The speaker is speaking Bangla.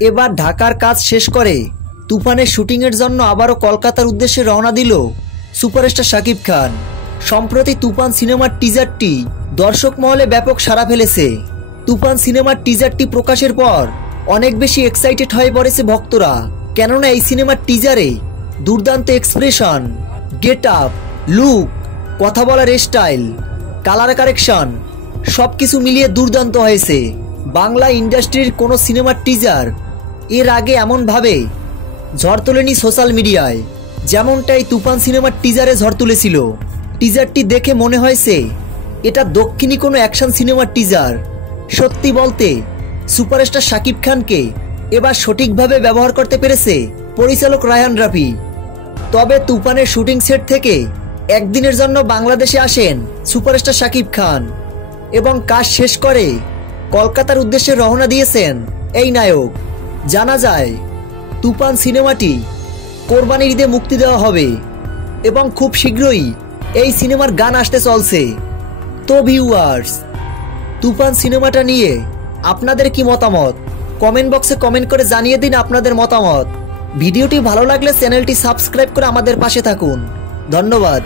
এবার ঢাকার কাজ শেষ করে তুফানের শুটিংয়ের জন্য আবারও কলকাতার উদ্দেশ্যে রওনা দিল সুপারস্টার শাকিব খান। সম্প্রতি তুফান সিনেমার টিজারটি দর্শক মহলে ব্যাপক সাড়া ফেলেছে। তুফান সিনেমার টিজারটি প্রকাশের পর অনেক বেশি এক্সাইটেড হয়ে পড়েছে ভক্তরা, কেননা এই সিনেমার টিজারে দুর্দান্ত এক্সপ্রেশন, গেট আপ, লুক, কথা বলার স্টাইল, কালার কারেকশন সবকিছু মিলিয়ে দুর্দান্ত হয়েছে। বাংলা ইন্ডাস্ট্রির কোনো সিনেমার টিজার এর আগে এমনভাবে ঝড় তোলেনি সোশ্যাল মিডিয়ায়, যেমনটাই তুফান সিনেমার টিজারে ঝড় তুলেছিল। টিজারটি দেখে মনে হয়েছে এটা দক্ষিণী কোনো অ্যাকশন সিনেমার টিজার। সত্যি বলতে সুপারস্টার শাকিব খানকে এবার সঠিকভাবে ব্যবহার করতে পেরেছে পরিচালক রায়হান রাফি। তবে তুফানের শুটিং সেট থেকে একদিনের জন্য বাংলাদেশে আসেন সুপারস্টার শাকিব খান এবং কাজ শেষ করে কলকাতার উদ্দেশ্যে রওনা দিয়েছেন এই নায়ক। জানা যায় তুফান সিনেমাটি কোরবানির ঈদে মুক্তি দেওয়া হবে এবং খুব শীঘ্রই এই সিনেমার গান আসতে চলছে। তো ভিউয়ার্স, তুফান সিনেমাটা নিয়ে আপনাদের কি মতামত কমেন্ট বক্সে কমেন্ট করে জানিয়ে দিন আপনাদের মতামত। ভিডিওটি ভালো লাগলে চ্যানেলটি সাবস্ক্রাইব করে আমাদের পাশে থাকুন। ধন্যবাদ।